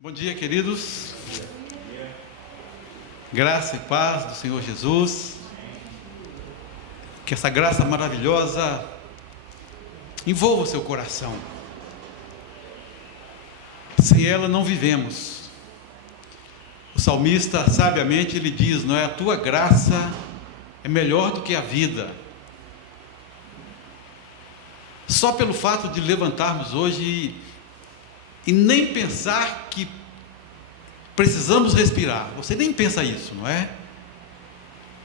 Bom dia, queridos. Graça e paz do Senhor Jesus. Que essa graça maravilhosa envolva o seu coração. Sem ela não vivemos. O salmista, sabiamente, ele diz, não é? A tua graça é melhor do que a vida. Só pelo fato de levantarmos hoje e nem pensar que precisamos respirar. Você nem pensa isso, não é?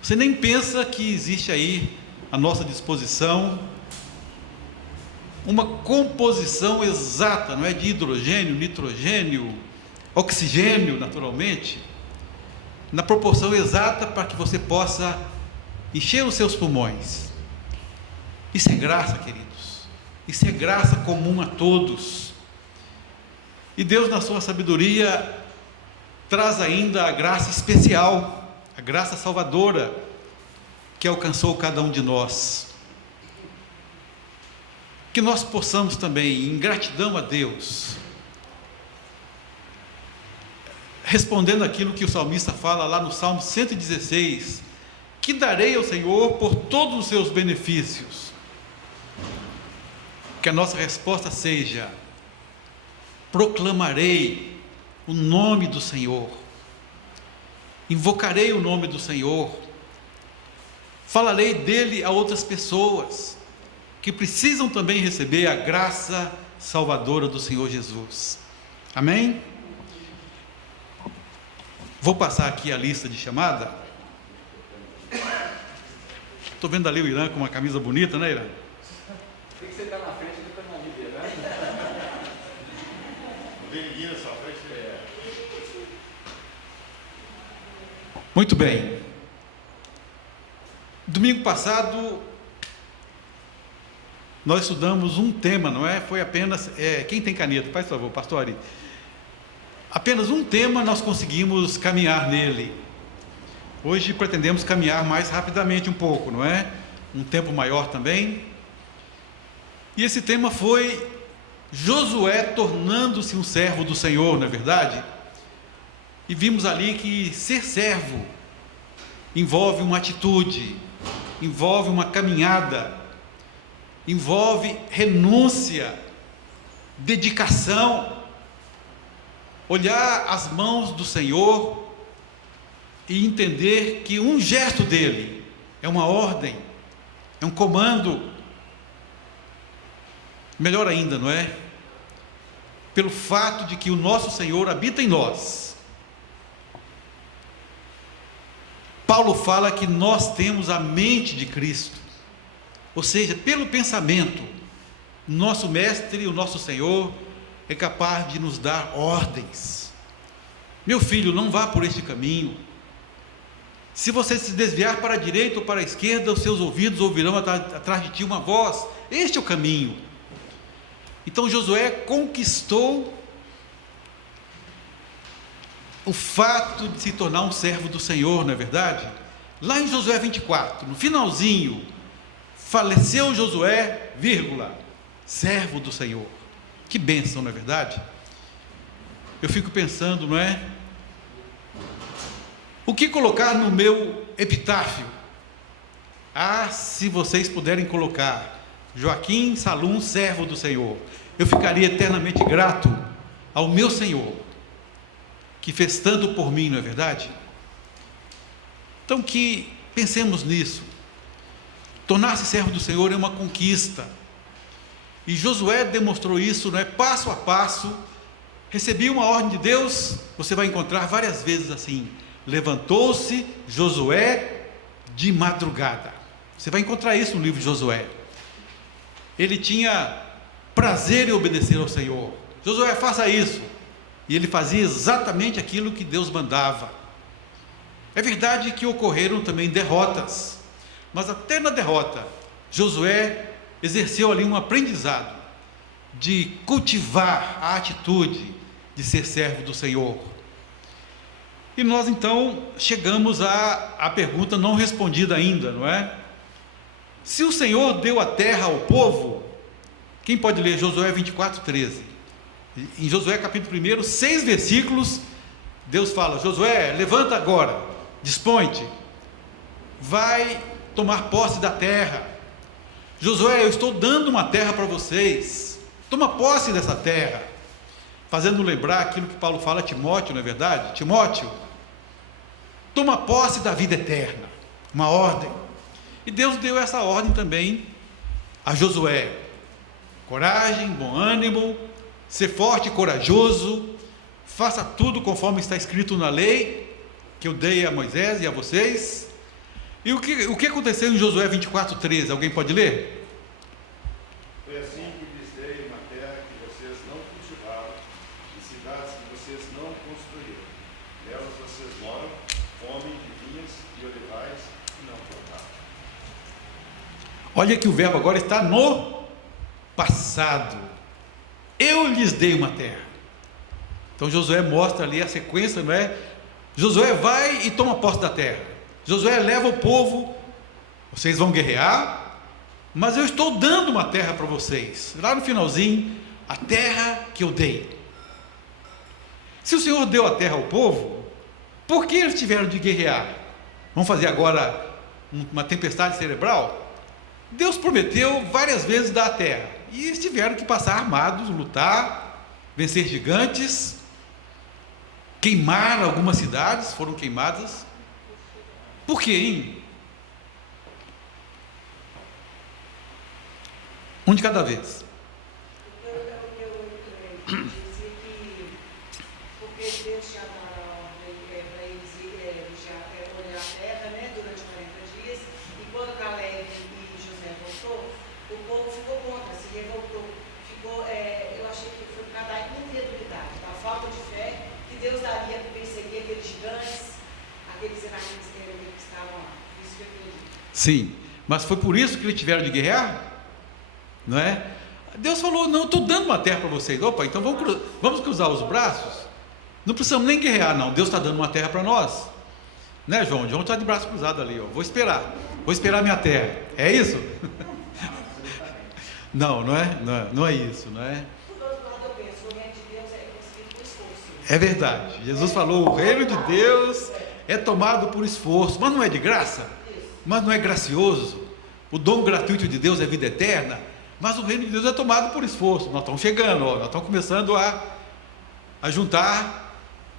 Você nem pensa que existe aí à nossa disposição uma composição exata, não é? De hidrogênio, nitrogênio, oxigênio, naturalmente, na proporção exata para que você possa encher os seus pulmões. Isso é graça, queridos. Isso é graça comum a todos. E Deus, na sua sabedoria, traz ainda a graça especial, a graça salvadora, que alcançou cada um de nós. Que nós possamos também, em gratidão a Deus, respondendo aquilo que o salmista fala lá no Salmo 116, que darei ao Senhor por todos os seus benefícios. Que a nossa resposta seja: proclamarei o nome do Senhor, invocarei o nome do Senhor, falarei dele a outras pessoas que precisam também receber a graça salvadora do Senhor Jesus. Amém? Vou passar aqui a lista de chamada. Estou vendo ali o Irã com uma camisa bonita, né, Irã? Tem que sentar na frente do Pernambuco, né? Muito bem. Domingo passado nós estudamos um tema, não é? Foi apenas, quem tem caneta, faz favor, pastor Ari. Apenas um tema nós conseguimos caminhar nele. Hoje pretendemos caminhar mais rapidamente um pouco, não é? Um tempo maior também. E esse tema foi Josué tornando-se um servo do Senhor, não é verdade? E vimos ali que ser servo envolve uma atitude, envolve uma caminhada, envolve renúncia, dedicação, olhar as mãos do Senhor e entender que um gesto dele é uma ordem, é um comando. Melhor ainda, não é? Pelo fato de que o nosso Senhor habita em nós. Paulo fala que nós temos a mente de Cristo, ou seja, pelo pensamento, nosso mestre, o nosso Senhor, é capaz de nos dar ordens. Meu filho, não vá por este caminho. Se você se desviar para a direita ou para a esquerda, os seus ouvidos ouvirão atrás de ti uma voz. Este é o caminho. Então Josué conquistou o fato de se tornar um servo do Senhor, não é verdade? Lá em Josué 24, no finalzinho, faleceu Josué, servo do Senhor. Que bênção, não é verdade? Eu fico pensando, não é? O que colocar no meu epitáfio? Ah, se vocês puderem colocar Joaquim Salum, servo do Senhor, eu ficaria eternamente grato ao meu Senhor, que fez tanto por mim, não é verdade? Então que pensemos nisso. Tornar-se servo do Senhor é uma conquista, e Josué demonstrou isso, não é? Passo a passo. Recebia uma ordem de Deus, você vai encontrar várias vezes assim: levantou-se Josué de madrugada. Você vai encontrar isso no livro de Josué. Ele tinha prazer em obedecer ao Senhor. Josué, faça isso. E ele fazia exatamente aquilo que Deus mandava. É verdade que ocorreram também derrotas, mas até na derrota, Josué exerceu ali um aprendizado de cultivar a atitude de ser servo do Senhor. E nós então chegamos à pergunta não respondida ainda, não é? Se o Senhor deu a terra ao povo, quem pode ler Josué 24:13? Em Josué capítulo 1, 6 versículos, Deus fala: Josué, levanta agora, dispõe-te, vai tomar posse da terra. Josué, eu estou dando uma terra para vocês, toma posse dessa terra, fazendo lembrar aquilo que Paulo fala a Timóteo, não é verdade? Timóteo, toma posse da vida eterna, uma ordem. E Deus deu essa ordem também a Josué: coragem, bom ânimo, ser forte e corajoso, faça tudo conforme está escrito na lei que eu dei a Moisés e a vocês. E o que aconteceu em Josué 24:13? Alguém pode ler? Foi assim que lhes dei uma terra que vocês não cultivaram, e cidades que vocês não construíram. Nelas vocês moram, comem de vinhas e olivais e não plantaram. Olha que o verbo agora está no passado. Eu lhes dei uma terra. Então Josué mostra ali a sequência, não é? Josué vai e toma posse da terra. Josué leva o povo, vocês vão guerrear, mas eu estou dando uma terra para vocês. Lá no finalzinho, a terra que eu dei. Se o Senhor deu a terra ao povo, por que eles tiveram de guerrear? Vamos fazer agora uma tempestade cerebral? Deus prometeu várias vezes dar a terra, e eles tiveram que passar armados, lutar, vencer gigantes, queimar algumas cidades, foram queimadas. Por quê, hein? Um de cada vez. Dizer que porque Deus tinha dado a ordem para eles olhar a terra, né, durante 40 dias, e quando Caleb e José voltou, o povo ficou contra, se revoltou. Eu achei que foi por causa da incredulidade, da falta de fé que Deus daria para perseguir aqueles gigantes, aqueles enaquitas que estavam lá. Isso que eu entendi. Sim, mas foi por isso que eles tiveram de guerrear? Não é? Deus falou: não, estou dando uma terra para vocês. Opa, então vamos cruzar os braços? Não precisamos nem guerrear, não. Deus está dando uma terra para nós, né, João? João está de braço cruzado ali, ó. Vou esperar minha terra. É isso? Não é isso, não é? Por outro lado, eu penso, o reino de Deus é conseguido por esforço. É verdade. Jesus falou: o reino de Deus é tomado por esforço, mas não é de graça, mas não é gracioso. O dom gratuito de Deus é vida eterna, mas o reino de Deus é tomado por esforço. Nós estamos chegando, ó, nós estamos começando a juntar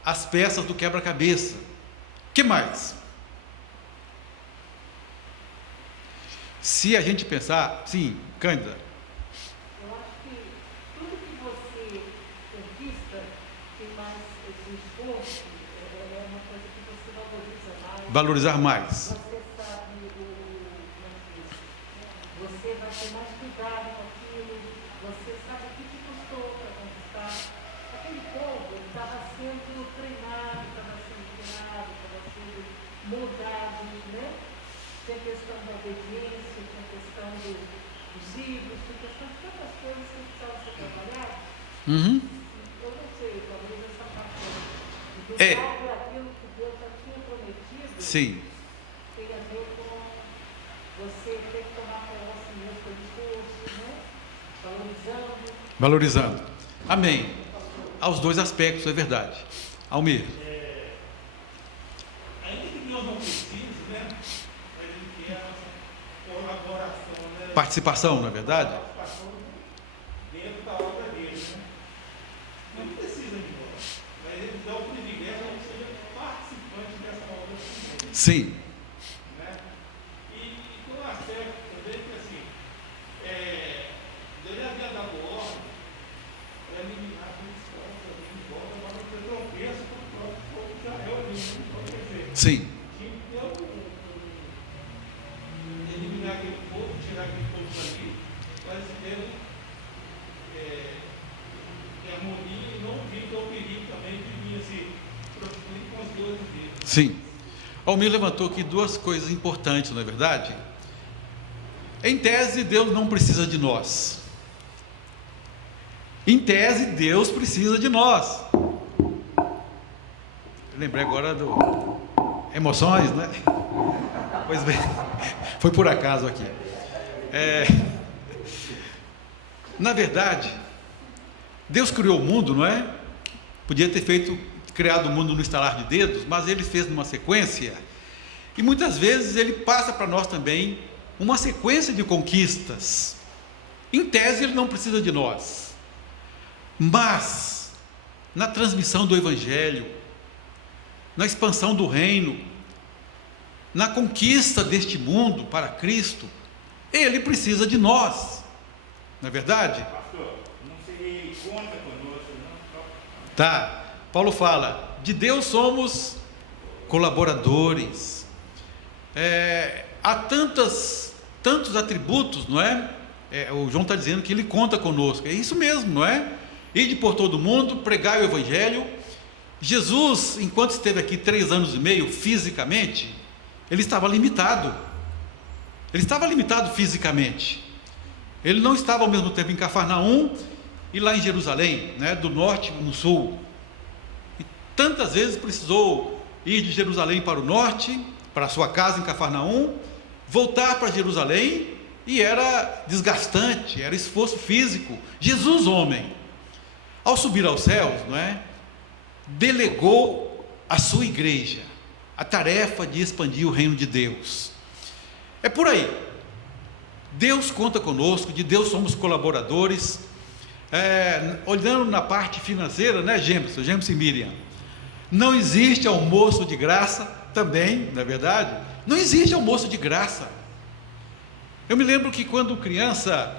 as peças do quebra-cabeça. Que mais? Se a gente pensar, sim, Cândida. Eu acho que tudo que você conquista tem mais esse esforço, é uma coisa que você valoriza mais. Valorizar mais. Você sabe você vai ter mais cuidado com aquilo, você sabe o que te custou para conquistar. Aquele povo estava sendo treinado, estava sendo moldado, né? Tem a questão da obediência, tem a questão dos livros, tem a questão de tantas coisas que precisavam ser trabalhadas. Uhum. Eu não sei, talvez essa parte do É. aquilo que Deus já tinha prometido. Sim. Tem a ver com você ter que tomar posse mesmo pelo esforço, né? Valorizando. Amém. Aos dois aspectos, é verdade. Almir. Ainda que Deus não precise, né? Mas Ele quer a nossa colaboração, né? Participação, não é verdade? Participação dentro da obra dele, né? Não precisa de nós, mas Ele dá o privilégio de que seja participante dessa obra também, Sim. né? E tem um aspecto também que, assim, Deus já havia dado ordem para eliminar a cristã também de volta, agora você tropeça com o próprio povo de Israel ali, não pode dizer. Sim. Eliminar aquele povo, tirar aquele povo dali, para eles terem harmonia e não vir ao perigo também de vir se prostituir com as dores dele. Sim. Almir levantou aqui duas coisas importantes, não é verdade? Em tese, Deus não precisa de nós. Em tese, Deus precisa de nós. Eu lembrei agora do emoções, né? Pois bem, foi por acaso aqui. Na verdade, Deus criou o mundo, não é? Podia ter criado o mundo no estalar de dedos, mas Ele fez numa sequência. E muitas vezes Ele passa para nós também uma sequência de conquistas. Em tese, Ele não precisa de nós. Mas, na transmissão do Evangelho, na expansão do reino, na conquista deste mundo para Cristo, Ele precisa de nós. Não é verdade? Pastor, não seria conta conosco, não? Tá. Paulo fala, de Deus somos colaboradores. Há tantos atributos, não é? O João está dizendo que Ele conta conosco. É isso mesmo, não é? Ide por todo mundo, pregai o Evangelho. Jesus, enquanto esteve aqui 3 anos e meio, fisicamente, Ele estava limitado. Ele estava limitado fisicamente. Ele não estava ao mesmo tempo em Cafarnaum e lá em Jerusalém, né, do norte no sul. E tantas vezes precisou ir de Jerusalém para o norte, para a sua casa em Cafarnaum, voltar para Jerusalém, e era desgastante, era esforço físico. Jesus, homem, ao subir aos céus, não é, delegou à sua igreja a tarefa de expandir o reino de Deus. É por aí. Deus conta conosco, de Deus somos colaboradores. Olhando na parte financeira, né, James e Miriam, não existe almoço de graça também, não é verdade? Não existe almoço de graça. Eu me lembro que quando criança,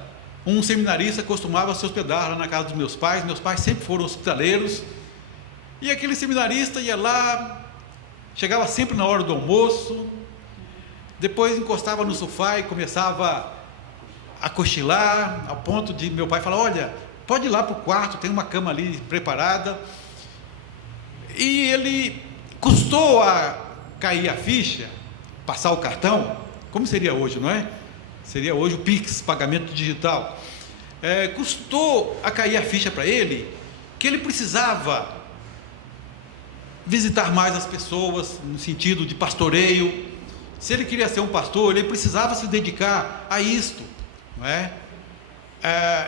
um seminarista costumava se hospedar lá na casa dos meus pais sempre foram hospitaleiros, e aquele seminarista ia lá, chegava sempre na hora do almoço, depois encostava no sofá e começava a cochilar, ao ponto de meu pai falar, olha, pode ir lá para o quarto, tem uma cama ali preparada. E ele custou a cair a ficha, passar o cartão, como seria hoje, não é? Seria hoje o Pix, pagamento digital. Custou a cair a ficha para ele, que ele precisava visitar mais as pessoas, no sentido de pastoreio. Se ele queria ser um pastor, ele precisava se dedicar a isto, não é?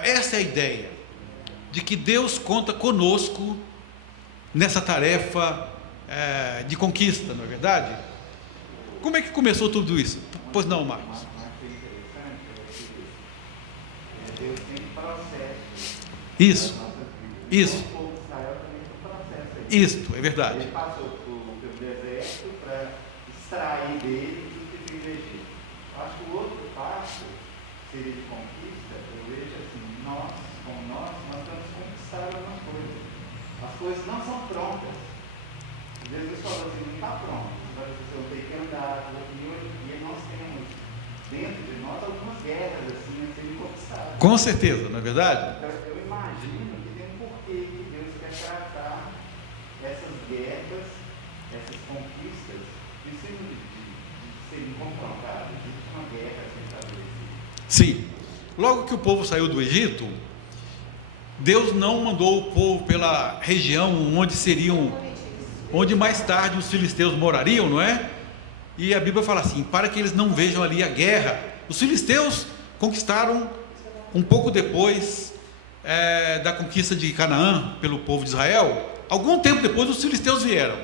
Essa é a ideia, de que Deus conta conosco nessa tarefa de conquista, não é verdade? Como é que começou tudo isso? Pois não, Marcos? Deus tem processo. Isso. O povo de Israel também tem processo. Isso, é verdade. Ele passou pelo deserto para extrair dele tudo que veio do Egito. Acho que o outro passo seria de conquista. Eu vejo assim, nós temos que conquistar algumas coisas. As coisas não são prontas. Jesus falou assim, não está pronto. Você tem que andar. E hoje em dia nós temos dentro de nós algumas guerras assim a serem conquistadas. Com certeza, não é verdade? Eu imagino que tem um porquê que Deus quer tratar essas guerras, essas conquistas, precisam de serem confrontadas. Existe uma guerra a ser estabelecida. Sim. Logo que o povo saiu do Egito, Deus não mandou o povo pela região onde mais tarde os filisteus morariam, não é? E a Bíblia fala assim, para que eles não vejam ali a guerra. Os filisteus conquistaram um pouco depois da conquista de Canaã pelo povo de Israel. Algum tempo depois os filisteus vieram.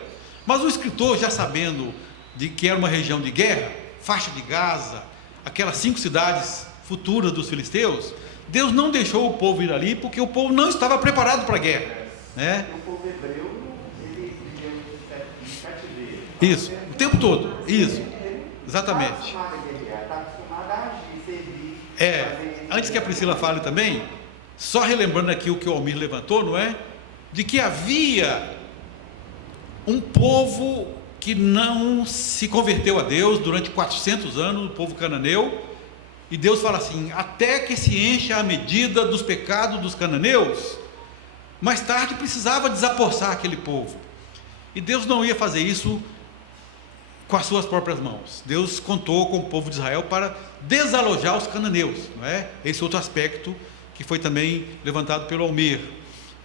Mas o escritor, já sabendo de que era uma região de guerra, faixa de Gaza, aquelas 5 cidades futuras dos filisteus, Deus não deixou o povo ir ali, porque o povo não estava preparado para a guerra, né? O povo hebreu, ele viveu em cativeiro. Isso, o tempo todo, isso, exatamente. Está acostumado a guerrear, está acostumado a agir, servir. Antes que a Priscila fale também, só relembrando aqui o que o Almir levantou, não é? De que havia um povo que não se converteu a Deus durante 400 anos, o povo cananeu, e Deus fala assim, até que se encha a medida dos pecados dos cananeus. Mais tarde precisava desapossar aquele povo, e Deus não ia fazer isso com as suas próprias mãos. Deus contou com o povo de Israel para desalojar os cananeus, não é? Esse outro aspecto que foi também levantado pelo Almir.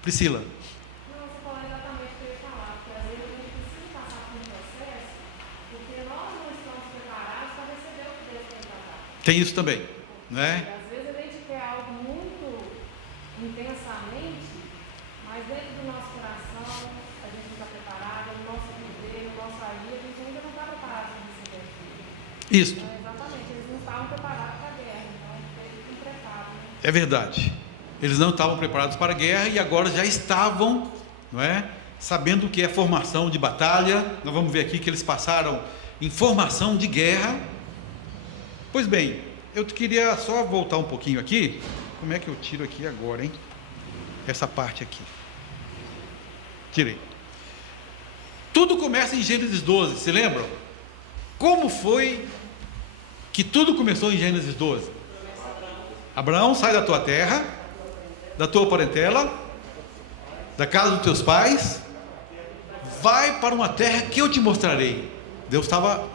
Priscila. Não, você falou exatamente o que eu ia falar, porque às vezes a gente precisa passar por um processo, porque nós não estamos preparados para receber o que Deus tem para dar. Tem isso também, não é? Às vezes a gente quer algo muito intensamente, Isto. Exatamente, eles não estavam preparados para a guerra, então eles enfrentaram, né? É verdade. Eles não estavam preparados para a guerra e agora já estavam, não é, sabendo o que é formação de batalha. Nós vamos ver aqui que eles passaram em formação de guerra. Pois bem, eu queria só voltar um pouquinho aqui. Como é que eu tiro aqui agora, hein? Essa parte aqui. Tirei. Tudo começa em Gênesis 12, se lembram? Como foi que tudo começou em Gênesis 12? Abraão, sai da tua terra, da tua parentela, da casa dos teus pais, vai para uma terra que eu te mostrarei. Deus estava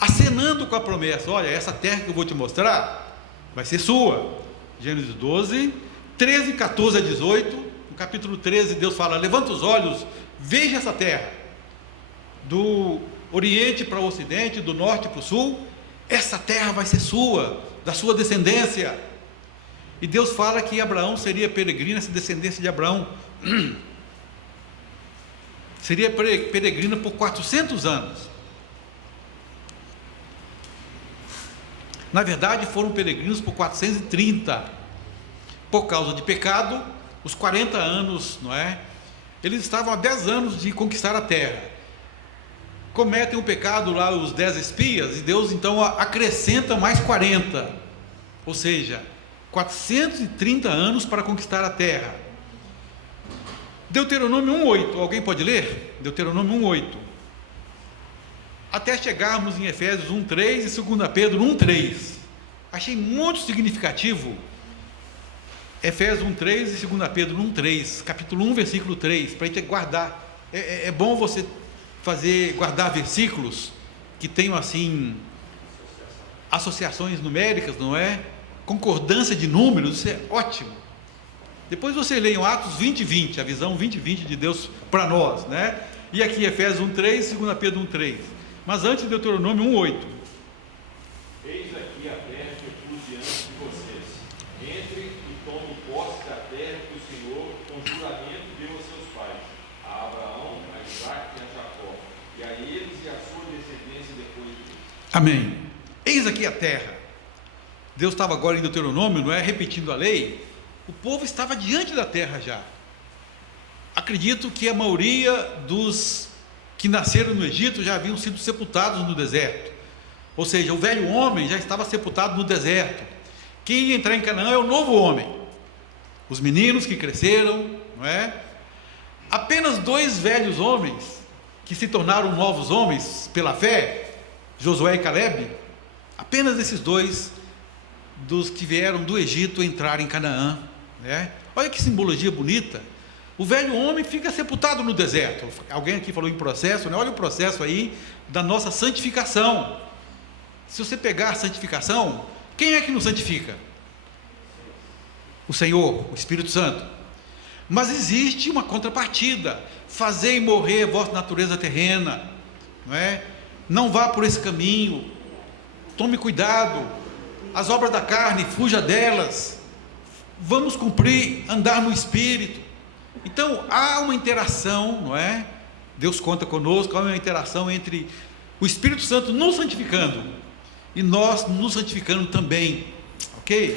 acenando com a promessa: olha, essa terra que eu vou te mostrar vai ser sua. Gênesis 12, 13, 14 a 18. No capítulo 13, Deus fala: levanta os olhos, veja essa terra, do oriente para o ocidente, do norte para o sul. Essa terra vai ser sua, da sua descendência. E Deus fala que Abraão seria peregrino, essa descendência de Abraão seria peregrina por 400 anos. Na verdade, foram peregrinos por 430, por causa de pecado. Os 40 anos, não é? Eles estavam há 10 anos de conquistar a terra. Cometem o pecado lá, os 10 espias, e Deus então acrescenta mais 40, ou seja, 430 anos para conquistar a terra. Deuteronômio 1:8, alguém pode ler? Deuteronômio 1:8. Até chegarmos em Efésios 1:3 e 2 Pedro 1:3. Achei muito significativo Efésios 1:3 e 2 Pedro 1:3, capítulo 1, versículo 3, para a gente guardar. É bom você guardar versículos que tenham assim associações numéricas, não é? Concordância de números, isso é ótimo. Depois você leia Atos 20:20, a visão 20:20 de Deus para nós, né? E aqui Efésios 1:3 e 2 Pedro 1:3. Mas antes Deuteronômio 1:8. Eis aqui a terra que eu pus diante de vocês. Entre e tome posse da terra que o Senhor, com juramento, deu aos seus pais, a Abraão, a Isaac e a Jacó, e a eles e a sua descendência depois deles. Amém. Eis aqui a terra. Deus estava agora em Deuteronômio, não é? Repetindo a lei. O povo estava diante da terra já. Acredito que a maioria dos que nasceram no Egito já haviam sido sepultados no deserto. Ou seja, o velho homem já estava sepultado no deserto. Quem ia entrar em Canaã é o novo homem. Os meninos que cresceram, não é? Apenas 2 velhos homens que se tornaram novos homens pela fé, Josué e Caleb. Apenas esses 2 dos que vieram do Egito entraram em Canaã, né? Olha que simbologia bonita. O velho homem fica sepultado no deserto. Alguém aqui falou em processo, né? Olha o processo aí da nossa santificação. Se você pegar a santificação, quem é que nos santifica? O Senhor, o Espírito Santo. Mas existe uma contrapartida: fazei morrer a vossa natureza terrena, não é? Não vá por esse caminho, tome cuidado, as obras da carne, fuja delas, vamos cumprir, andar no Espírito. Então há uma interação, não é? Deus conta conosco, há uma interação entre o Espírito Santo nos santificando e nós nos santificando também, ok?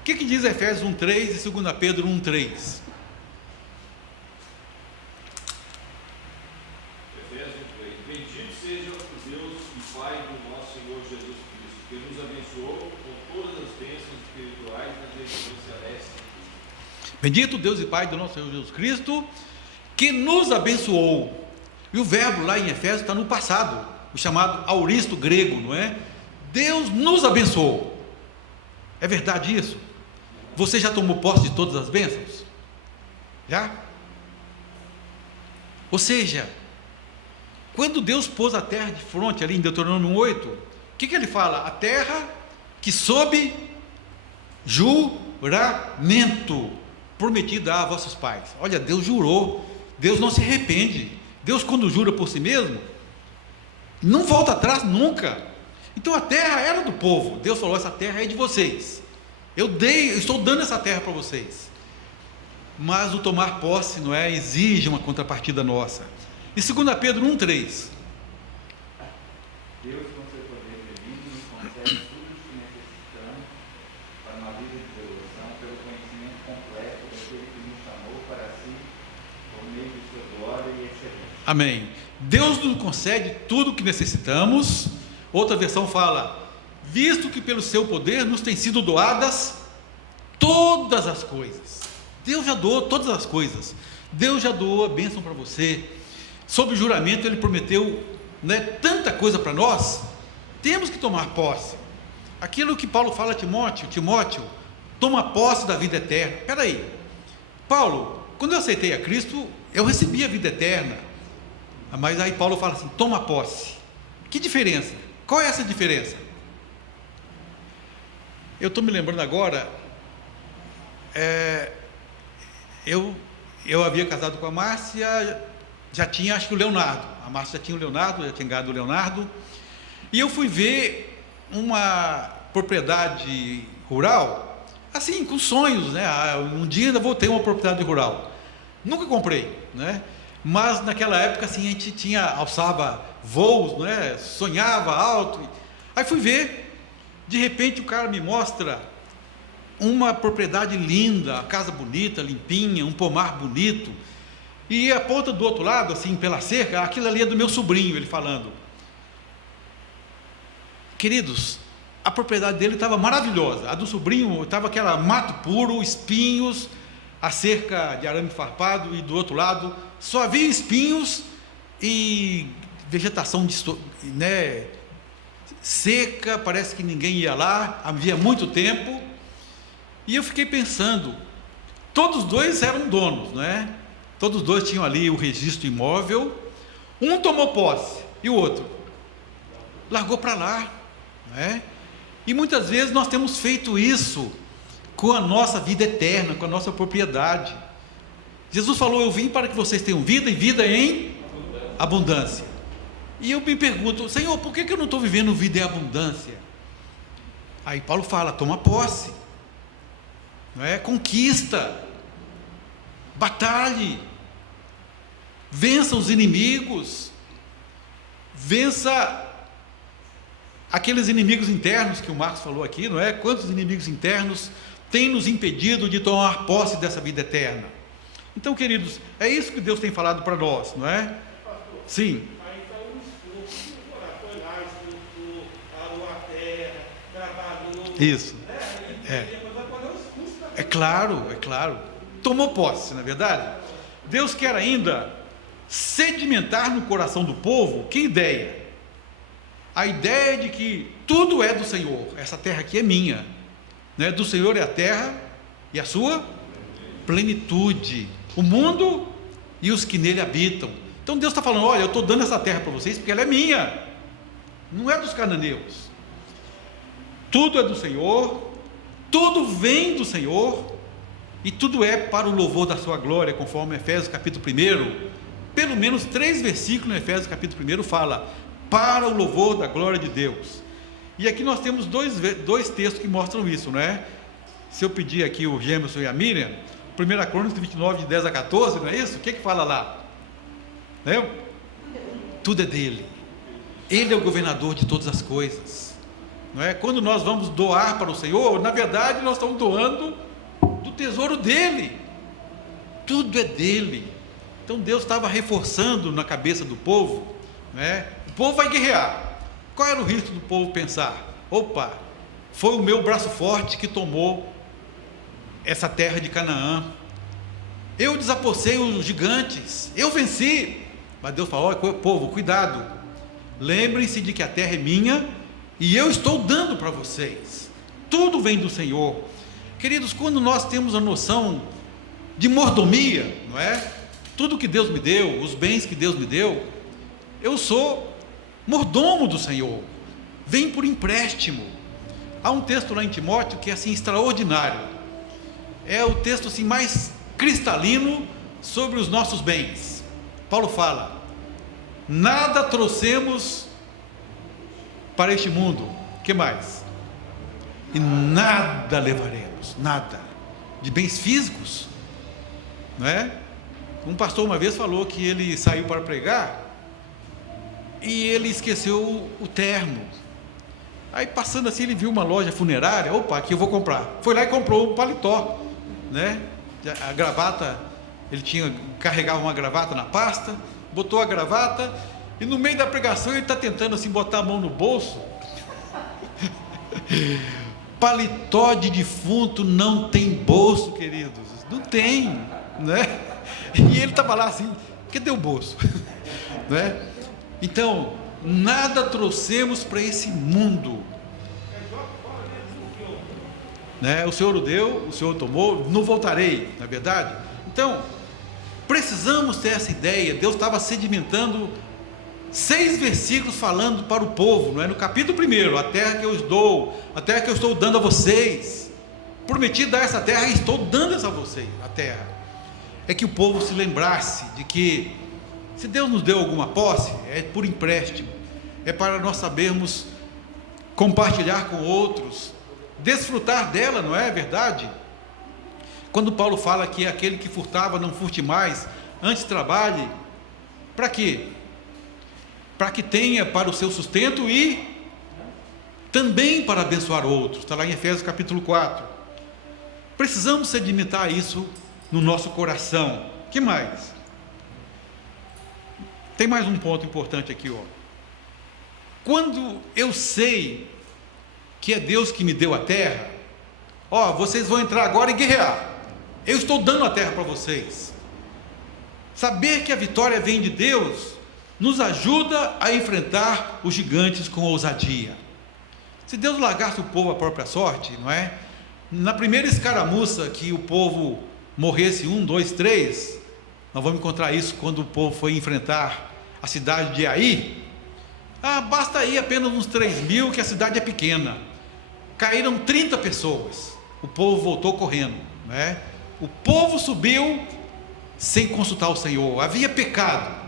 O que diz Efésios 1:3 e 2 Pedro 1:3? Efésios 1:3. Bendito seja o Deus e Pai do nosso Senhor Jesus Cristo, que nos abençoou com todas as bênçãos espirituais nas regiões celestes. Bendito Deus e Pai do nosso Senhor Jesus Cristo, que nos abençoou. E o verbo lá em Efésios está no passado, o chamado auristo grego, não é? Deus nos abençoou. É verdade isso? Você já tomou posse de todas as bênçãos? Já? Ou seja, quando Deus pôs a terra de fronte ali em Deuteronômio 1:8, o que ele fala? A terra que sob juramento prometida a vossos pais. Olha, Deus jurou. Deus não se arrepende. Deus, quando jura por si mesmo, não volta atrás nunca. Então a terra era do povo. Deus falou: essa terra é de vocês. Eu estou dando essa terra para vocês. Mas o tomar posse, não é, exige uma contrapartida nossa. E 2 Pedro 1:3. Deus concedeu Amém. Deus nos concede tudo o que necessitamos. Outra versão fala, visto que pelo seu poder nos têm sido doadas todas as coisas. Deus já doou todas as coisas. Deus já doou a bênção para você. Sob juramento ele prometeu, né, tanta coisa para nós. Temos que tomar posse. Aquilo que Paulo fala a Timóteo, toma posse da vida eterna. Espera aí, Paulo, quando eu aceitei a Cristo, eu recebi a vida eterna. Mas aí Paulo fala assim, toma posse. Que diferença? Qual é essa diferença? Eu estou me lembrando agora, eu havia casado com a Márcia, já tinha acho que o Leonardo, a Márcia já tinha o Leonardo, já tinha ganhado o Leonardo, e eu fui ver uma propriedade rural, assim, com sonhos, né? Um dia ainda vou ter uma propriedade rural. Nunca comprei, né? Mas naquela época assim, a gente alçava voos, né? Sonhava alto. Aí fui ver, de repente o cara me mostra uma propriedade linda, a casa bonita, limpinha, um pomar bonito, e a ponta do outro lado, assim, pela cerca, aquilo ali é do meu sobrinho, ele falando. Queridos, a propriedade dele estava maravilhosa, a do sobrinho estava aquela mato puro, espinhos, a cerca de arame farpado, e do outro lado só havia espinhos e vegetação né, seca, parece que ninguém ia lá, havia muito tempo. E eu fiquei pensando, todos dois eram donos, né? Todos dois tinham ali o registro imóvel. Um tomou posse e o outro largou para lá, né? E muitas vezes nós temos feito isso com a nossa vida eterna, com a nossa propriedade. Jesus falou, eu vim para que vocês tenham vida e vida em abundância. E eu me pergunto, Senhor, por que eu não estou vivendo vida em abundância? Aí Paulo fala, toma posse, não é? Conquista, batalhe, vença os inimigos, vença aqueles inimigos internos que o Marcos falou aqui, não é? Quantos inimigos internos têm nos impedido de tomar posse dessa vida eterna? Então, queridos, é isso que Deus tem falado para nós, não é? Sim. Aí está um esforço, foi lá, estruturou, arou a terra, trabalhou. Isso. É claro, é claro. Tomou posse, não é verdade? Deus quer ainda sedimentar no coração do povo, que ideia? A ideia de que tudo é do Senhor, essa terra aqui é minha, né? Do Senhor é a terra e a sua plenitude, o mundo e os que nele habitam. Então Deus está falando, olha, eu estou dando essa terra para vocês porque ela é minha, não é dos cananeus. Tudo é do Senhor, tudo vem do Senhor, e tudo é para o louvor da sua glória, conforme Efésios capítulo 1, pelo menos 3 versículos no Efésios capítulo 1 fala, para o louvor da glória de Deus. E aqui nós temos dois textos que mostram isso, não é? Se eu pedir aqui o Gemerson e a Miriam, 1 Crônicas 29, de 10 a 14, não é isso? O que fala lá? Né? Tudo é dele, ele é o governador de todas as coisas, não é? Quando nós vamos doar para o Senhor, na verdade nós estamos doando do tesouro dele, tudo é dele. Então Deus estava reforçando na cabeça do povo, não é? O povo vai guerrear, qual era o risco do povo pensar? Opa, foi o meu braço forte que tomou essa terra de Canaã, eu desapossei os gigantes, eu venci. Mas Deus falou, olha, povo, cuidado, lembrem-se de que a terra é minha e eu estou dando para vocês, tudo vem do Senhor. Queridos, quando nós temos a noção de mordomia, não é? Tudo que Deus me deu, os bens que Deus me deu, eu sou mordomo do Senhor, vem por empréstimo. Há um texto lá em Timóteo que é assim extraordinário, é o texto assim mais cristalino sobre os nossos bens. Paulo fala, nada trouxemos para este mundo, que mais? E nada levaremos, nada, de bens físicos, não é? Um pastor uma vez falou que ele saiu para pregar e ele esqueceu o terno. Aí passando assim, ele viu uma loja funerária, opa, aqui eu vou comprar. Foi lá e comprou um paletó, né? A gravata, ele carregava uma gravata na pasta, botou a gravata, e no meio da pregação ele está tentando assim botar a mão no bolso. Paletó de defunto não tem bolso, queridos, não tem, né? E ele estava lá assim, cadê o bolso? Né? Então, nada trouxemos para esse mundo, né? O Senhor o deu, o Senhor tomou, não voltarei, não é verdade? Então, precisamos ter essa ideia. Deus estava sedimentando 6 versículos falando para o povo, não é? No capítulo 1, a terra que eu os dou, a terra que eu estou dando a vocês, prometi dar essa terra e estou dando essa a vocês, a terra. É que o povo se lembrasse de que, se Deus nos deu alguma posse, é por empréstimo, é para nós sabermos compartilhar com outros, desfrutar dela, não é verdade? Quando Paulo fala que aquele que furtava não furte mais, antes trabalhe, para quê? Para que tenha para o seu sustento e também para abençoar outros. Está lá em Efésios capítulo 4. Precisamos sedimentar isso no nosso coração. Que mais? Tem mais um ponto importante aqui, ó. Quando eu sei que é Deus que me deu a terra, ó, vocês vão entrar agora e guerrear. Eu estou dando a terra para vocês. Saber que a vitória vem de Deus nos ajuda a enfrentar os gigantes com ousadia. Se Deus largasse o povo à própria sorte, não é? Na primeira escaramuça que o povo morresse 1, 2, 3, nós vamos encontrar isso quando o povo foi enfrentar a cidade de Ai. Basta ir apenas uns 3.000, que a cidade é pequena. Caíram 30 pessoas. O povo voltou correndo, não é? O povo subiu sem consultar o Senhor. Havia pecado.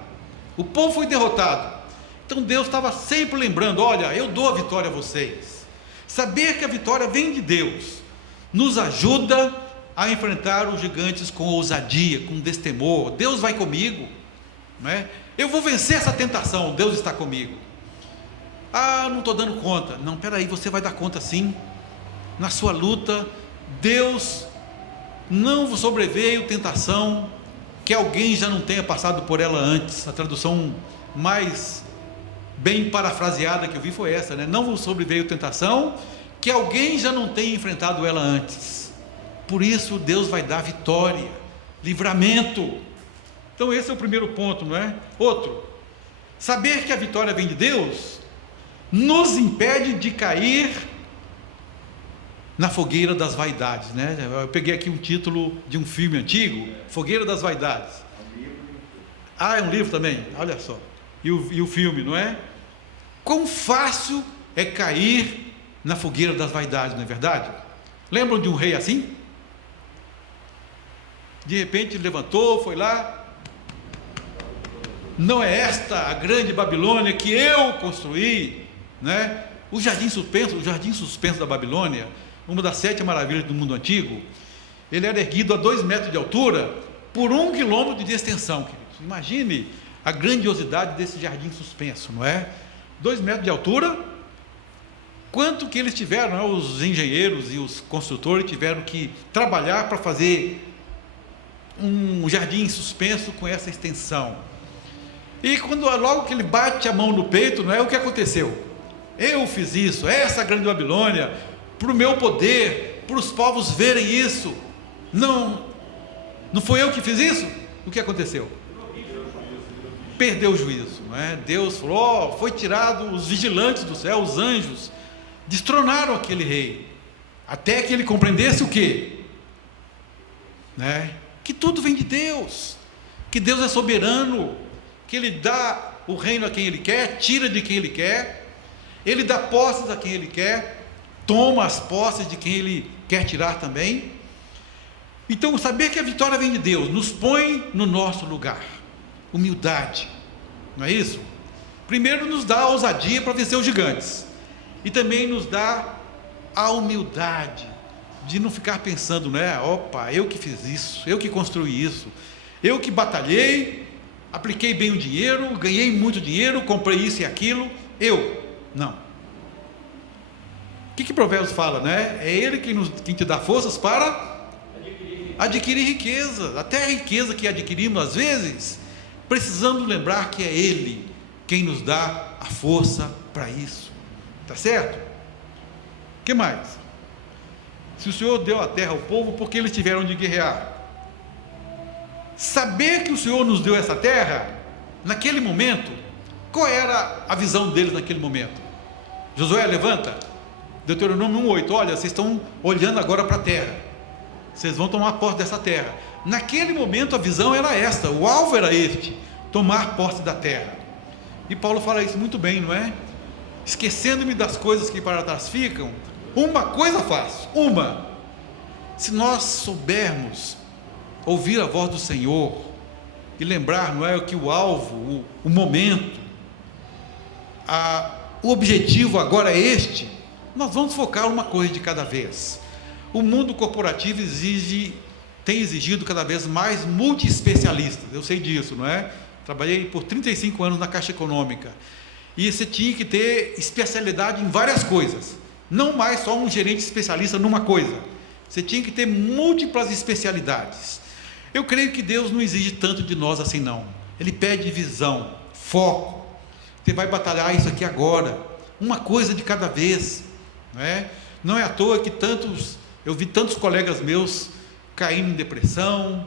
O povo foi derrotado. Então Deus estava sempre lembrando: olha, eu dou a vitória a vocês. Saber que a vitória vem de Deus nos ajuda a enfrentar os gigantes com ousadia, com destemor. Deus vai comigo, não é? Eu vou vencer essa tentação, Deus está comigo. Não estou dando conta. Não, peraí, você vai dar conta sim. Na sua luta, Deus não vos sobreveio tentação que alguém já não tenha passado por ela antes. A tradução mais bem parafraseada que eu vi foi essa, né? Não vos sobreveio tentação que alguém já não tenha enfrentado ela antes. Por isso Deus vai dar vitória, livramento. Então esse é o primeiro ponto, não é? Outro, saber que a vitória vem de Deus nos impede de cair na fogueira das vaidades, né? Eu peguei aqui um título de um filme antigo, Fogueira das Vaidades. É um livro também, olha só. E o filme, não é? Quão fácil é cair na fogueira das vaidades, não é verdade? Lembram de um rei assim? De repente ele levantou, foi lá. Não é esta a grande Babilônia que eu construí, né? O jardim suspenso da Babilônia, uma das 7 maravilhas do mundo antigo, ele era erguido a 2 metros de altura por 1 quilômetro de extensão, queridos. Imagine a grandiosidade desse jardim suspenso, não é? 2 metros de altura. Quanto que eles tiveram, não é? Os engenheiros e os construtores tiveram que trabalhar para fazer um jardim suspenso com essa extensão. E logo que ele bate a mão no peito, não é? O que aconteceu? Eu fiz isso, essa grande Babilônia, para o meu poder, para os povos verem isso. Não foi eu que fiz isso? O que aconteceu? Perdeu o juízo, não é? Deus falou, foi tirado os vigilantes do céu, os anjos, destronaram aquele rei, até que ele compreendesse o quê? Né? Que tudo vem de Deus, que Deus é soberano, que Ele dá o reino a quem Ele quer, tira de quem Ele quer, Ele dá posses a quem Ele quer, toma as posses de quem Ele quer tirar também. Então, saber que a vitória vem de Deus nos põe no nosso lugar. Humildade, não é isso? Primeiro nos dá a ousadia para vencer os gigantes, e também nos dá a humildade de não ficar pensando, né? Opa, eu que fiz isso, eu que construí isso, eu que batalhei, apliquei bem o dinheiro, ganhei muito dinheiro, comprei isso e aquilo, não. O que Provérbios fala, né? É Ele quem te dá forças para adquirir riqueza. Até a riqueza que adquirimos às vezes precisamos lembrar que é Ele quem nos dá a força para isso. Tá certo? O que mais? Se o Senhor deu a terra ao povo, por que eles tiveram de guerrear? Saber que o Senhor nos deu essa terra, naquele momento, qual era a visão deles naquele momento? Josué, levanta. Deuteronômio 1:8, olha, vocês estão olhando agora para a terra, vocês vão tomar posse dessa terra. Naquele momento a visão era esta, o alvo era este, tomar posse da terra. E Paulo fala isso muito bem, não é? Esquecendo-me das coisas que para trás ficam, uma coisa faço, se nós soubermos ouvir a voz do Senhor e lembrar, não é, que o alvo, o momento, o objetivo agora é este, nós vamos focar uma coisa de cada vez. O mundo corporativo tem exigido cada vez mais multiespecialistas, eu sei disso, não é? Trabalhei por 35 anos na Caixa Econômica, e você tinha que ter especialidade em várias coisas, não mais só um gerente especialista numa coisa, você tinha que ter múltiplas especialidades. Eu creio que Deus não exige tanto de nós assim não, Ele pede visão, foco. Você vai batalhar isso aqui agora, uma coisa de cada vez, não é? Não é à toa que eu vi tantos colegas meus caindo em depressão,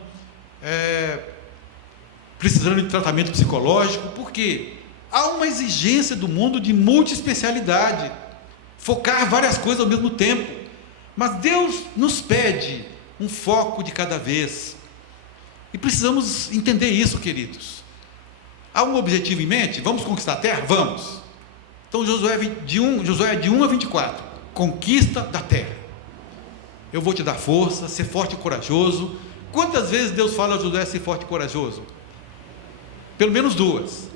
precisando de tratamento psicológico, porque há uma exigência do mundo de multiespecialidade, focar várias coisas ao mesmo tempo, mas Deus nos pede um foco de cada vez, e precisamos entender isso, queridos. Há um objetivo em mente? Vamos conquistar a terra? Vamos. Então Josué de 1 a 24, conquista da terra. Eu vou te dar força, ser forte e corajoso. Quantas vezes Deus fala a Josué ser forte e corajoso? Pelo menos 2.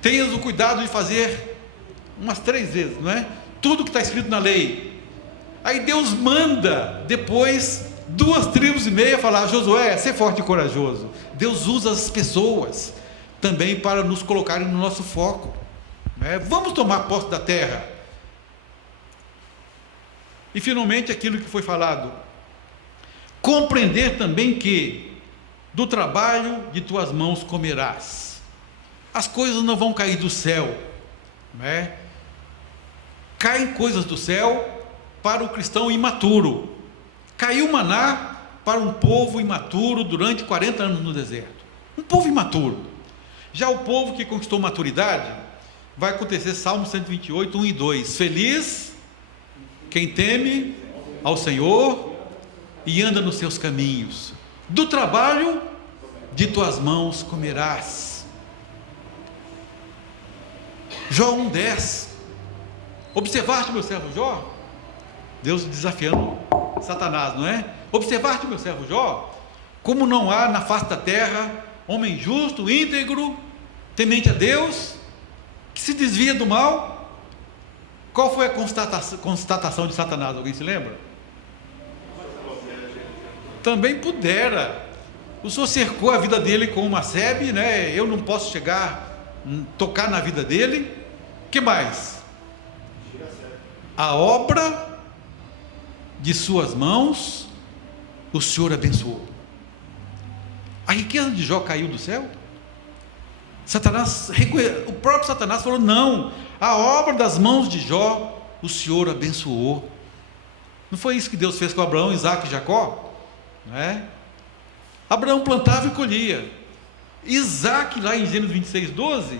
Tenhas o cuidado de fazer umas 3 vezes, não é? Tudo que está escrito na lei. Aí Deus manda depois 2,5 tribos falar: Josué, ser forte e corajoso. Deus usa as pessoas também para nos colocarem no nosso foco, né? Vamos tomar posse da terra. E finalmente aquilo que foi falado, compreender também que do trabalho de tuas mãos comerás. As coisas não vão cair do céu, né? Caem coisas do céu para o cristão imaturo. Caiu maná para um povo imaturo durante 40 anos no deserto, um povo imaturo. Já o povo que conquistou maturidade, vai acontecer Salmo 128, 1 e 2, feliz quem teme ao Senhor e anda nos seus caminhos, do trabalho de tuas mãos comerás. Jó 1,10, observaste meu servo Jó? Deus desafiando Satanás, não é? Observaste meu servo Jó? Como não há na face da terra homem justo, íntegro, temente a Deus, que se desvia do mal. Qual foi a constatação de Satanás? Alguém se lembra? Também pudera. O Senhor cercou a vida dele com uma sebe, né? Eu não posso tocar na vida dele. O que mais? A obra de suas mãos o Senhor abençoou. A riqueza de Jó caiu do céu? O próprio Satanás falou: não, a obra das mãos de Jó o Senhor abençoou. Não foi isso que Deus fez com Abraão, Isaac e Jacó? Não é? Abraão plantava e colhia. Isaac, lá em Gênesis 26, 12,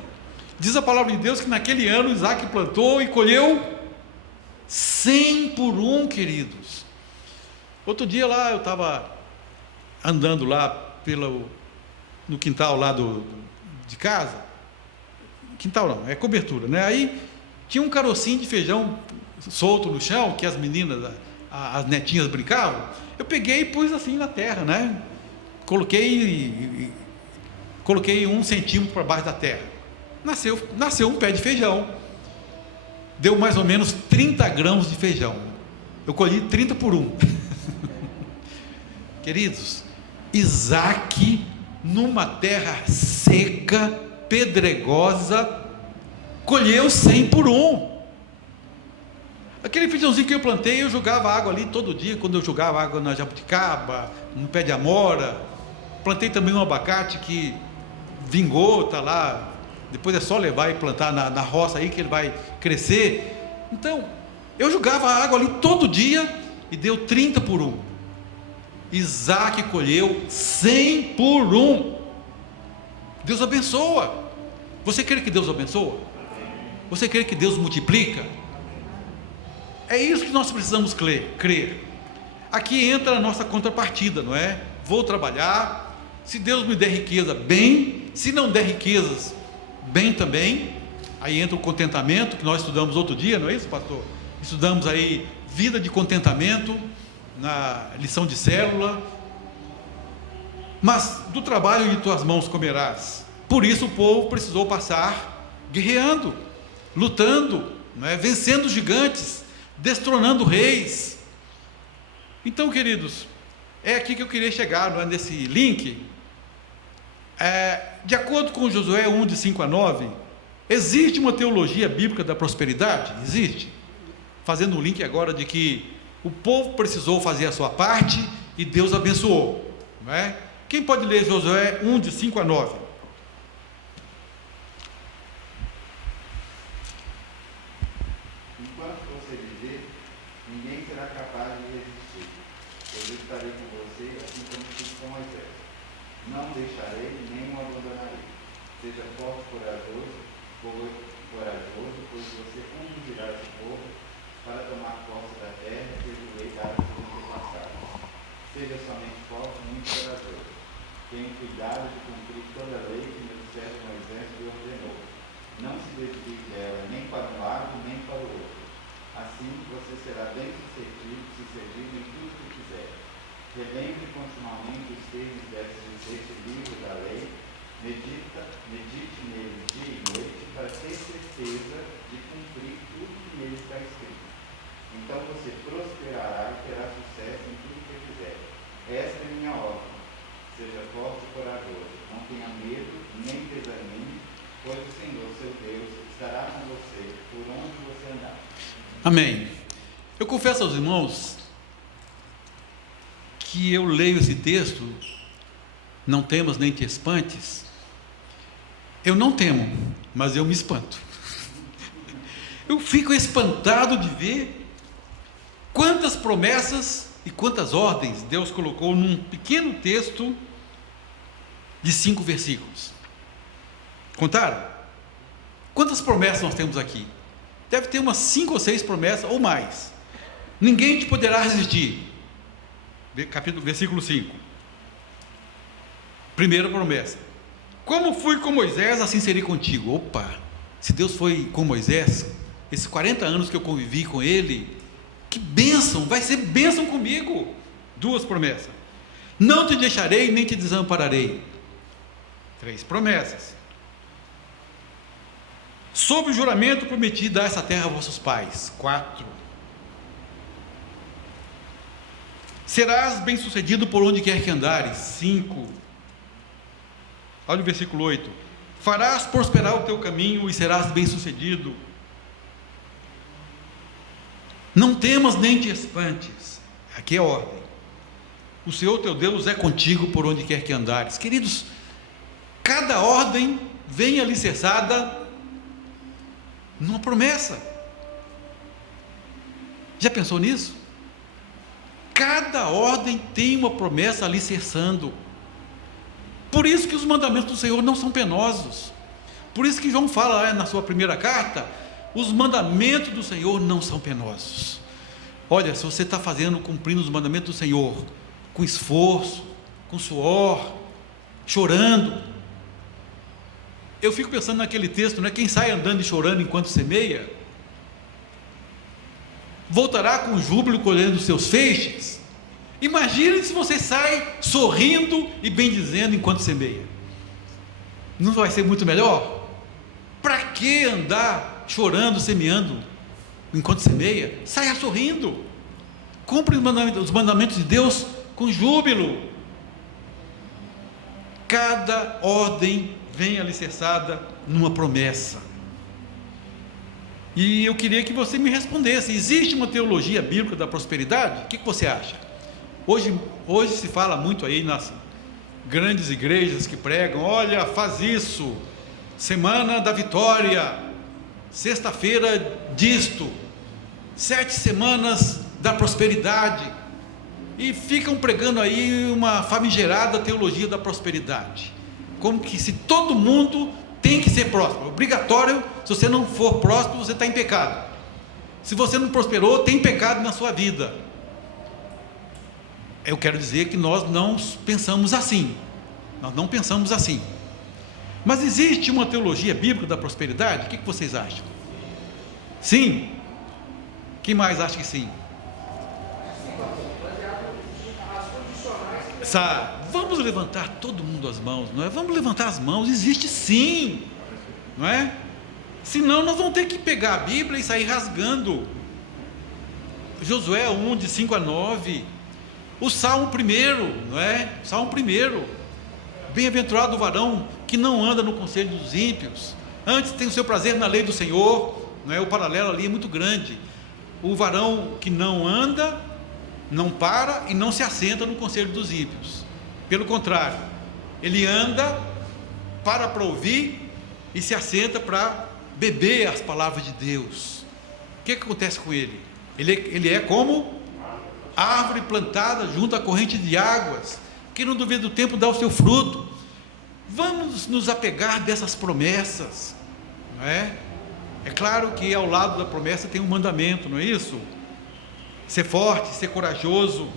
diz a palavra de Deus que naquele ano Isaac plantou e colheu 100 por 1, queridos. Outro dia lá eu estava andando lá no quintal lá de casa, quintal não, é cobertura, né? Aí tinha um carocinho de feijão solto no chão, que as meninas, as netinhas brincavam. Eu peguei e pus assim na terra, né? Coloquei 1 centímetro para baixo da terra. Nasceu um pé de feijão. Deu mais ou menos 30 grãos de feijão. Eu colhi 30 por 1. Queridos, Isaac, numa terra seca, pedregosa, colheu 100 por 1. Aquele feijãozinho que eu plantei, eu jogava água ali todo dia, quando eu jogava água na jabuticaba, no pé de amora. Plantei também um abacate que vingou, está lá, depois é só levar e plantar na roça aí que ele vai crescer. Então, eu jogava água ali todo dia e deu 30 por 1. Isaac colheu 100 por 1. Deus abençoa. Você crê que Deus abençoa? Você crê que Deus multiplica? É isso que nós precisamos crer. Aqui entra a nossa contrapartida, não é? Vou trabalhar, se Deus me der riqueza, bem, se não der riquezas, bem também. Aí entra o contentamento, que nós estudamos outro dia, não é isso, pastor? Estudamos aí vida de contentamento, na lição de célula. Mas do trabalho de tuas mãos comerás. Por isso o povo precisou passar guerreando, lutando, não é? Vencendo gigantes, destronando reis. Então, queridos, é aqui que eu queria chegar, não é? Nesse link. De acordo com Josué 1, de 5 a 9, existe uma teologia bíblica da prosperidade? Existe. Fazendo um link agora de que o povo precisou fazer a sua parte e Deus abençoou, não é? Quem pode ler Josué 1, de 5 a 9? Enquanto você viver, ninguém será capaz de resistir. Eu estarei com você, assim como fiz com Moisés. Não deixarei nem o abandonarei. Seja forte e corajoso, pois você conduzirá esse povo para tomar posse da terra que eu jurei dar aos seus antepassados. Seja somente forte e muito corajoso. Tenha cuidado de cumprir toda a lei que meu servo Moisés lhe ordenou. Não se desvie dela nem para um lado nem para o outro. Assim você será bem sucedido em tudo que fizer. Relembre continuamente os termos deste livro da lei. Medite nele dia e noite para ter certeza de cumprir tudo que nele está escrito. Então você prosperará e terá sucesso em tudo que fizer. Esta é minha ordem. Seja forte e corajoso. Não tenha medo, nem desanime, pois o Senhor, seu Deus, estará com você por onde você andar. Amém. Eu confesso aos irmãos que eu leio esse texto, não temas nem te espantes. Eu não temo, mas eu me espanto. Eu fico espantado de ver quantas promessas e quantas ordens Deus colocou num pequeno texto de 5 versículos. Contaram? Quantas promessas nós temos aqui? Deve ter umas 5 ou 6 promessas ou mais. Ninguém te poderá resistir. Versículo 5. Primeira promessa: como fui com Moisés, assim serei contigo. Opa, se Deus foi com Moisés, esses 40 anos que eu convivi com ele, que bênção, vai ser bênção comigo. 2 promessas: não te deixarei nem te desampararei. 3 promessas: sob o juramento prometi dar essa terra a vossos pais. 4: serás bem sucedido por onde quer que andares. 5: olha o versículo 8: farás prosperar o teu caminho e serás bem sucedido. Não temas nem te espantes. Aqui é a ordem. O Senhor teu Deus é contigo por onde quer que andares. Queridos, cada ordem vem alicerçada numa promessa. Já pensou nisso? Cada ordem tem uma promessa alicerçando. Por isso que os mandamentos do Senhor não são penosos. Por isso que João fala na sua primeira carta: os mandamentos do Senhor não são penosos. Olha, se você está cumprindo os mandamentos do Senhor, com esforço, com suor, chorando. Eu fico pensando naquele texto, né? Quem sai andando e chorando enquanto semeia, voltará com júbilo colhendo seus feixes. Imagine se você sai sorrindo e bendizendo enquanto semeia. Não vai ser muito melhor? Para que andar chorando, semeando enquanto semeia? Saia sorrindo. Cumpre os mandamentos de Deus com júbilo. Cada ordem vem alicerçada numa promessa. E eu queria que você me respondesse: existe uma teologia bíblica da prosperidade? O que você acha? Hoje se fala muito aí grandes igrejas que pregam, olha, faz isso, semana da vitória, sexta-feira disto, 7 semanas da prosperidade, e ficam pregando aí uma famigerada teologia da prosperidade, como que se todo mundo tem que ser próspero, obrigatório. Se você não for próspero, você está em pecado. Se você não prosperou, tem pecado na sua vida. Eu quero dizer que nós não pensamos assim. Nós não pensamos assim. Mas existe uma teologia bíblica da prosperidade? O que vocês acham? Sim? Quem mais acha que sim? Vamos levantar todo mundo as mãos, não é? Vamos levantar as mãos. Existe sim, não é? Senão nós vamos ter que pegar a Bíblia e sair rasgando. Josué 1, de 5 a 9. O Salmo 1, não é? Salmo 1. Bem-aventurado o varão que não anda no conselho dos ímpios, antes tem o seu prazer na lei do Senhor, não é? O paralelo ali é muito grande. O varão que não anda, não para e não se assenta no conselho dos ímpios. Pelo contrário, ele anda, para ouvir e se assenta para beber as palavras de Deus. O que acontece com ele? Ele é como árvore plantada junto à corrente de águas, que no devido do tempo dá o seu fruto. Vamos nos apegar dessas promessas, não é? É claro que ao lado da promessa tem um mandamento, não é isso? Ser forte, ser corajoso,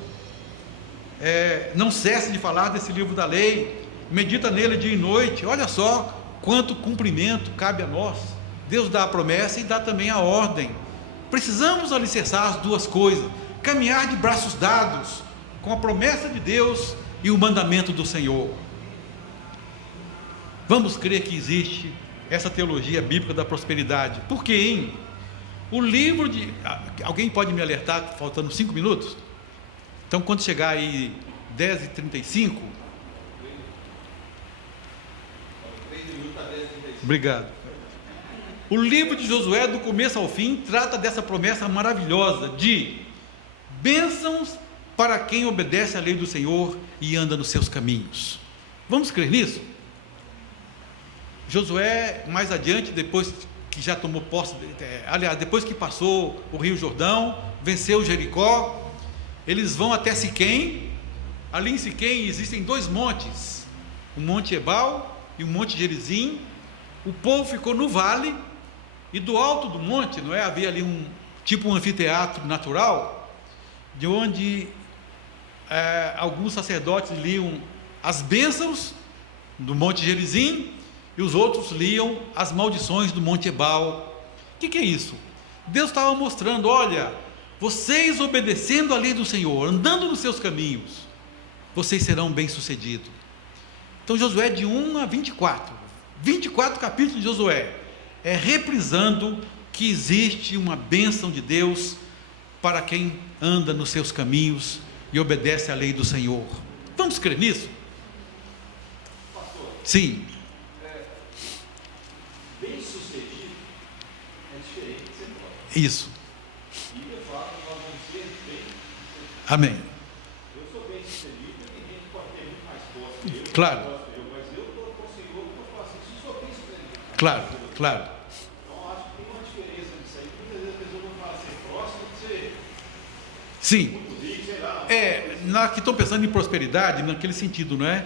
não cesse de falar desse livro da lei, medita nele dia e noite. Olha só quanto cumprimento cabe a nós. Deus dá a promessa e dá também a ordem. Precisamos alicerçar as duas coisas, caminhar de braços dados com a promessa de Deus e o mandamento do Senhor. Vamos crer que existe essa teologia bíblica da prosperidade. Por quê, hein? O livro de... Alguém pode me alertar, faltando 5 minutos? Então, quando chegar aí 10h35... Obrigado. O livro de Josué, do começo ao fim, trata dessa promessa maravilhosa de bênçãos para quem obedece à lei do Senhor e anda nos seus caminhos. Vamos crer nisso? Josué, mais adiante, depois que já tomou posse, aliás, depois que passou o Rio Jordão, venceu Jericó, eles vão até Siquém. Ali em Siquém existem 2 montes, o Monte Ebal e o Monte Gerizim. O povo ficou no vale, e do alto do monte, não é? Havia ali um anfiteatro natural, de onde alguns sacerdotes liam as bênçãos do Monte Gerizim, e os outros liam as maldições do Monte Ebal. O que é isso? Deus estava mostrando, olha, vocês obedecendo à lei do Senhor, andando nos seus caminhos, vocês serão bem-sucedidos. Então Josué de 1 a 24 capítulos de Josué, reprisando que existe uma bênção de Deus para quem anda nos seus caminhos e obedece à lei do Senhor. Vamos crer nisso? Pastor, Sim. bem-sucedido é diferente de ser próspero. Isso. E de fato nós vamos ser bem-sucedidos. Amém. Eu sou bem-sucedido, tem gente que pode ter muito mais posse que eu, Claro. mas eu estou com o Senhor, eu falo assim, se sou bem-sucedido. Claro. Então acho que tem uma diferença nisso aí. Muitas vezes a pessoa não fala ser próximo de ser Sim. muito rico, sei lá. Que estão pensando em prosperidade, naquele sentido, não é?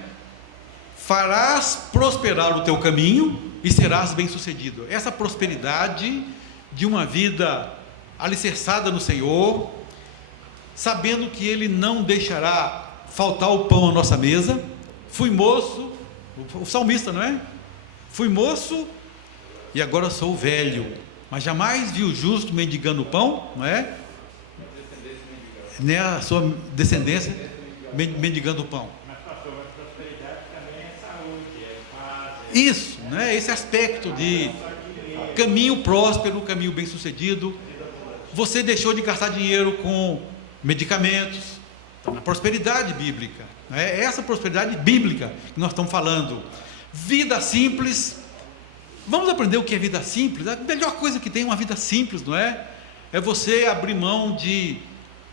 Farás prosperar o teu caminho e serás bem-sucedido. Essa prosperidade de uma vida alicerçada no Senhor, sabendo que Ele não deixará faltar o pão à nossa mesa. Fui moço, o salmista, não é? Fui moço e agora sou velho, mas jamais vi o justo mendigando o pão, não é? Nem a sua descendência mendigando o pão. Mas, pastor, a prosperidade também é saúde, é paz. Isso, né? Esse aspecto de caminho próspero, caminho bem-sucedido. Você deixou de gastar dinheiro com medicamentos, na prosperidade bíblica. É essa prosperidade bíblica que nós estamos falando. Vida simples. Vamos aprender o que é vida simples. A melhor coisa que tem é uma vida simples, não é? É você abrir mão de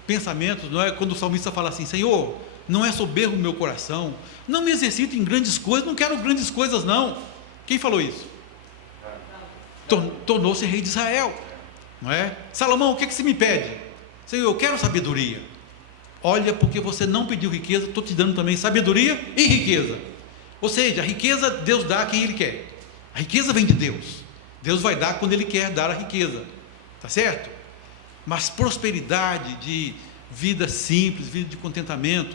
pensamentos, não é? Quando o salmista fala assim, Senhor, não é soberbo o meu coração, não me exercito em grandes coisas, não quero grandes coisas não. Quem falou isso? Tornou-se rei de Israel, não é? Salomão, o que você me pede? Senhor, eu quero sabedoria. Olha, porque você não pediu riqueza, estou te dando também sabedoria e riqueza. Ou seja, a riqueza Deus dá a quem Ele quer. A riqueza vem de Deus. Deus vai dar quando Ele quer dar a riqueza, tá certo? Mas prosperidade de vida simples, vida de contentamento.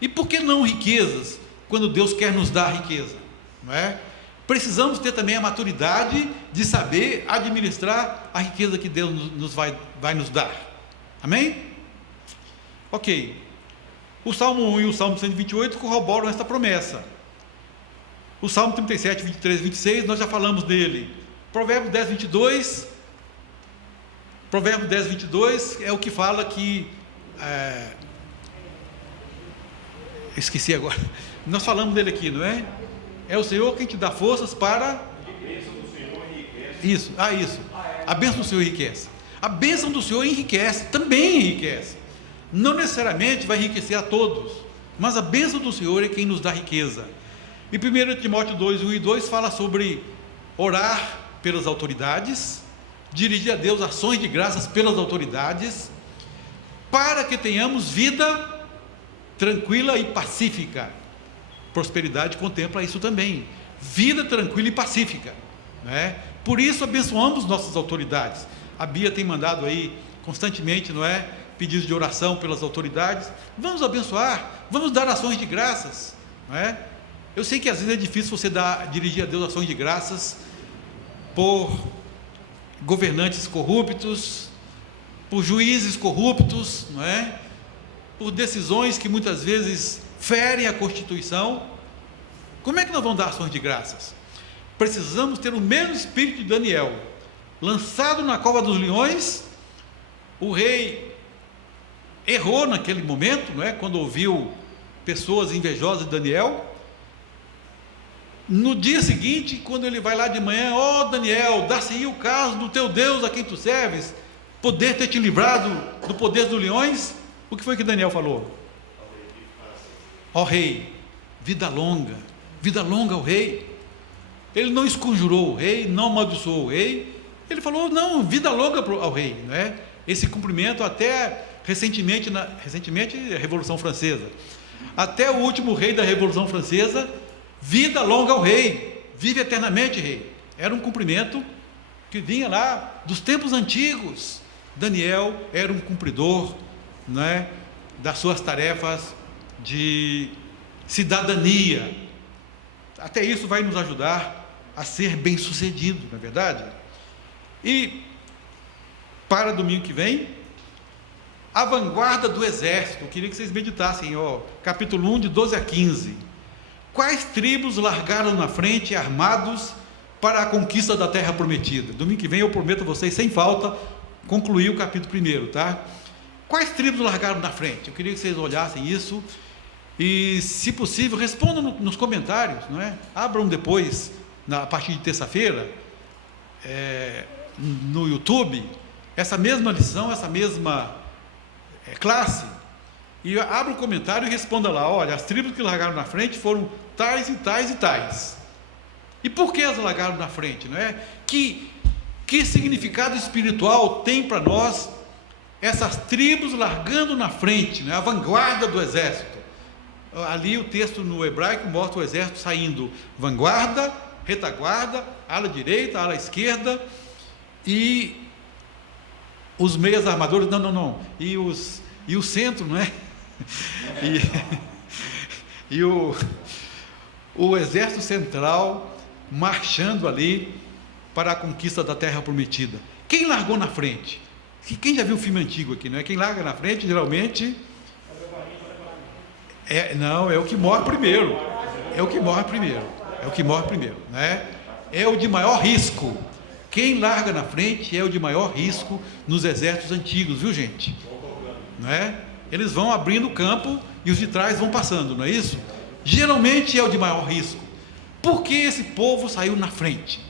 E por que não riquezas quando Deus quer nos dar riqueza? Não é? Precisamos ter também a maturidade de saber administrar a riqueza que Deus vai nos dar. Amém? Ok. O Salmo 1 e o Salmo 128 corroboram esta promessa. O Salmo 37, 23 e 26, nós já falamos dele. Provérbios 10, 22. Provérbios 10, 22 é o que fala que... esqueci agora. Nós falamos dele aqui, não é? É o Senhor quem te dá forças para... Isso. A bênção do Senhor enriquece. A bênção do Senhor enriquece, também enriquece. Não necessariamente vai enriquecer a todos, mas a bênção do Senhor é quem nos dá riqueza. E 1 Timóteo 2, 1 e 2 fala sobre orar pelas autoridades, dirigir a Deus ações de graças pelas autoridades, para que tenhamos vida tranquila e pacífica. Prosperidade contempla isso também, vida tranquila e pacífica, né? Por isso abençoamos nossas autoridades. A Bia tem mandado aí constantemente, não é? Pedidos de oração pelas autoridades. Vamos abençoar, vamos dar ações de graças, não é? Eu sei que às vezes é difícil você dirigir a Deus ações de graças por governantes corruptos, por juízes corruptos, não é? Por decisões que muitas vezes ferem a Constituição. Como é que nós vamos dar ações de graças? Precisamos ter o mesmo espírito de Daniel. Lançado na cova dos leões, o rei errou naquele momento, não é? Quando ouviu pessoas invejosas de Daniel. No dia seguinte, quando ele vai lá de manhã, Daniel, dá-se-ia o caso do teu Deus a quem tu serves, poder ter te livrado do poder dos leões. O que foi que Daniel falou? Rei, vida longa ao rei. Ele não esconjurou o rei, não amaldiçoou o rei, ele falou, não, vida longa ao rei, não é? Esse cumprimento até recentemente, a Revolução Francesa, até o último rei da Revolução Francesa, vida longa ao rei, vive eternamente rei. Era um cumprimento que vinha lá dos tempos antigos. Daniel era um cumpridor, não é, das suas tarefas de cidadania. Até isso vai nos ajudar a ser bem sucedido, não é verdade? E para domingo que vem, a vanguarda do exército. Eu queria que vocês meditassem, capítulo 1, de 12 a 15. Quais tribos largaram na frente armados para a conquista da terra prometida? Domingo que vem eu prometo a vocês, sem falta, concluir o capítulo 1, tá? Quais tribos largaram na frente? Eu queria que vocês olhassem isso e, se possível, respondam nos comentários, não é? Abram depois, a partir de terça-feira, no YouTube, essa mesma lição, essa mesma classe, e abra um comentário e responda lá, olha, as tribos que largaram na frente foram tais e tais e tais. E por que elas largaram na frente, não é? Que significado espiritual tem para nós essas tribos largando na frente, né? A vanguarda do exército. Ali o texto no hebraico mostra o exército saindo vanguarda, retaguarda, ala direita, ala esquerda, e os meias armadores, e o centro, não é? E o exército central marchando ali para a conquista da terra prometida. Quem largou na frente? Quem já viu o filme antigo aqui, não é? Quem larga na frente, geralmente, é o que morre primeiro. É o que morre primeiro, né? É o de maior risco. Quem larga na frente é o de maior risco nos exércitos antigos, viu, gente? Não é? Eles vão abrindo o campo e os de trás vão passando, não é isso? Geralmente é o de maior risco. Por que esse povo saiu na frente?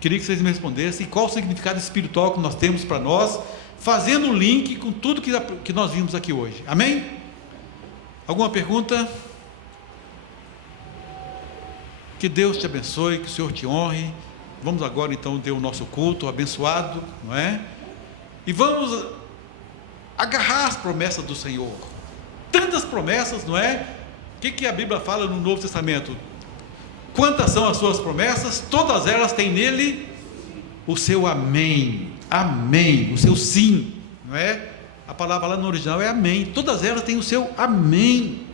Queria que vocês me respondessem qual o significado espiritual que nós temos para nós, fazendo um link com tudo que nós vimos aqui hoje. Amém? Alguma pergunta? Que Deus te abençoe, que o Senhor te honre. Vamos agora então ter o nosso culto abençoado, não é? E vamos agarrar as promessas do Senhor. Tantas promessas, não é? O que a Bíblia fala no Novo Testamento? Quantas são as suas promessas? Todas elas têm nele o seu amém. Amém, o seu sim, não é? A palavra lá no original é amém. Todas elas têm o seu amém.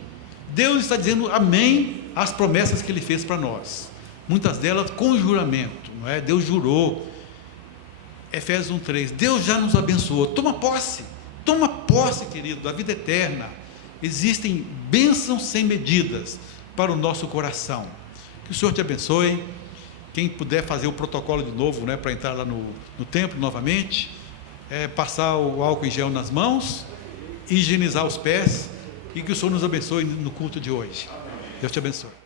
Deus está dizendo amém às promessas que Ele fez para nós. Muitas delas com juramento, não é? Deus jurou. Efésios 1:3. Deus já nos abençoou. Toma posse, querido, da vida eterna. Existem bênçãos sem medidas para o nosso coração. Que o Senhor te abençoe. Quem puder fazer o protocolo de novo, né, para entrar lá no templo novamente, passar o álcool em gel nas mãos, higienizar os pés, e que o Senhor nos abençoe no culto de hoje. Deus te abençoe.